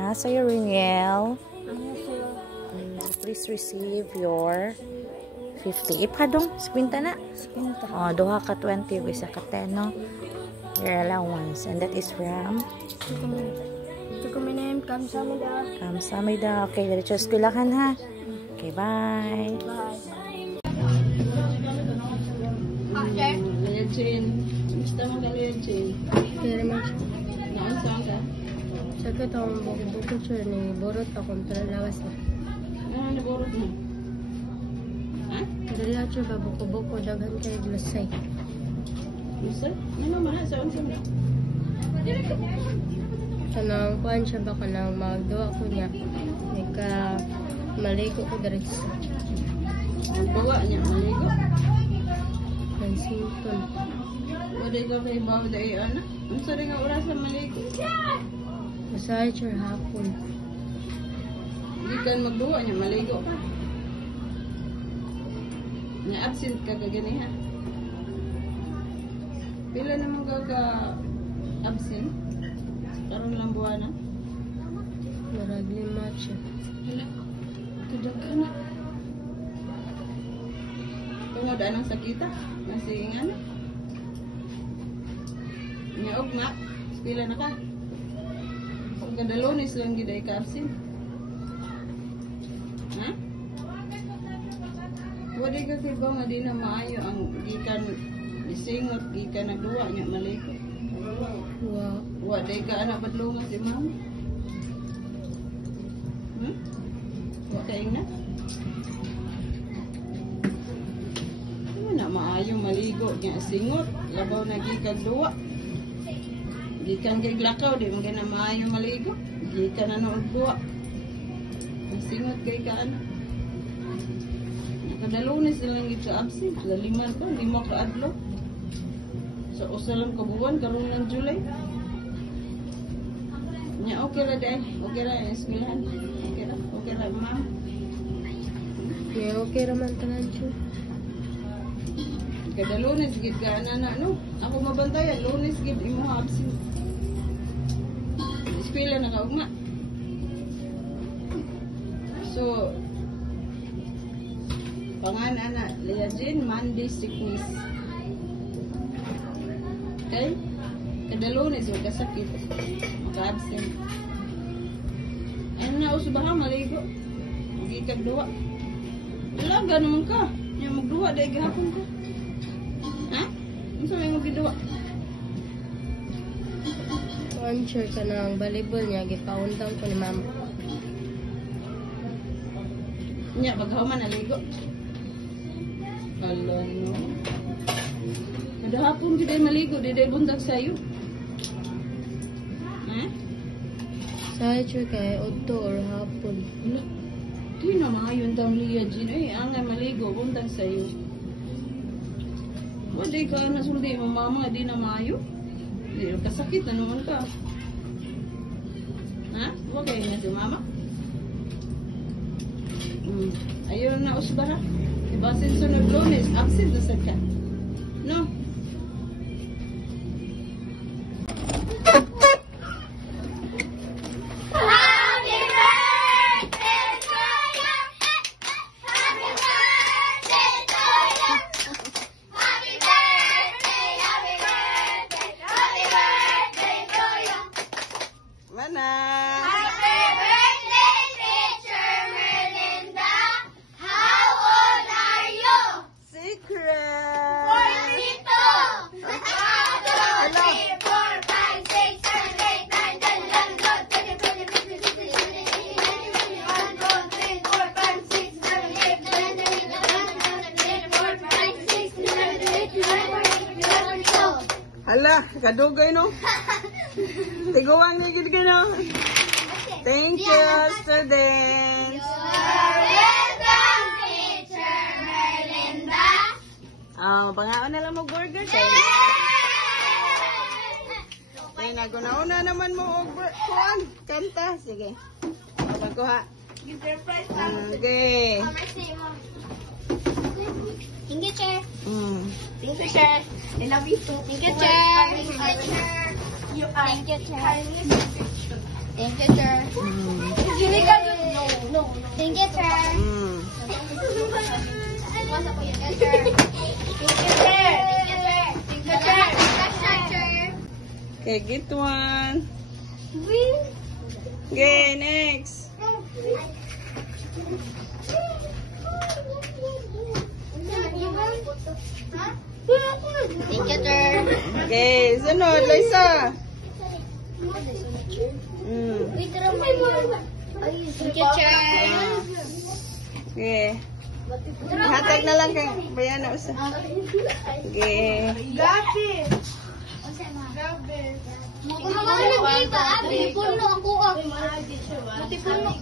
Sa'yo, Riniel. Please receive your 50. Ipadong, spinta na. Duha ka 20, isa ka 10, no? Your allowance. And that is from? Kamsamida. Kamsamida. Okay, diretso eskwelahan, ha? Okay, bye. Bye. Legend. Gusto mo ka legend? Very much. Naunsa ka? Sakit akong buko siya ni borot akong lawas na. Ano naborot mo? Ha? Dali ako siya ba buko-buko daghan kay glusay. Isa? Ano man na? Saan sa mga? Kanang kuhan siya ba kanang magduwa ko niya. Ika maligo ko diretso. Bawa niya, maligo. Ang simpon. Wala ka kay bawa dahil ano? Ang sari nga oras sa maligo. Masaya siya hapon. Hindi ka magduwa niya, maligo ka. Na-absent ka kagani ha? Pila naman ka-absent? Karoon lang buwan na? Marag 5 siya. Hala, tudag ka na. Tungod anong sakita? Kasi nga na. Nyaog nga, pila na ka. Kada Lunes lang gid ay ka-absent. Ha? Wala ka kay ba nga di na maayo ang gikan isingot, gikan nagduwa niya maligo. Wow. Wala ka anak badlungan si mama. Wala ka na? Ano na maayo maligo niya singot, labaw na gikan duwa. Gikan kay glakaw, di man na maayo maligo. Gikan na noong duwa. Singot kay ka ano. Kada Lunes lang gid ka absent, laliman ka, di mo ka adlo. Sa usa lang ka buwan karon ng July. Nya okay ra dai, okay ra eskwelahan. Okay ra ma'am. Yeah, okay raman tanan siya. Kada Lunes gid ka ana no. Ako mabantayan Lunes gid imo absent. Eskwela na ka ugma. So pangan ana Leagin Monday sickness. Okay? Kada Lunes yung kasakit. Maka-absent. Ayun na usubahan maligo. Magikag duwa. Alaga naman ka. Yung magduwa dahil gahapon ka. Ha? Ano sa may magduwa? Kuhan siya ka ng volleyball niya. Gipaundang ko ni mama. Nya, paghaman naligo. Hala no. Kada hapon kita maligo, di buntag sayo. Ha? Saya siya kay udto or hapon. Wala. Di na maayon tang Leagin. Ay, angay maligo, buntag sayo. Wala ka na sulti mo mama, di na maayo. Di kasakit na naman ka. Ha? Okay na si mama? Ayun na usbara. Ibasin sunod Lunes, absent na sa ka. No? Mana? Happy birthday, Teacher Merlinda! How old are you? Secret! 42! 1, 2, 3, 4, 5, 6, 7, 8, 9, 10, 11, 12, 13, 14, 15, 16, 17, 18, 19, 20, 21, 2, 3, 4, 5, 6, 7, 8, 9, 10, 11, 12, 13, 14, 15, 16, 17, 18, 19, 20, 21, 22. Hala, kadugay no? Tiguang na gid ka no? Thank you, students! You're welcome, Teacher Merlinda! Pangaon na lang mo burger. Ay, naguna-una naman mo og kuan, kanta. Sige. Pagkuha. Okay. Thank you, Chair. Thank you, Chair. I love you too. Thank you, Chair. Thank you, Chair. You are. Thank you, Chair. Thank you, sir. Thank you, sir. Okay, get one. Okay, next. Thank you, sir. Okay, sunod, Lisa. Thank you, sir. Okay. Hatag na lang kay Brianna usa. Okay. Puno ako. Puno.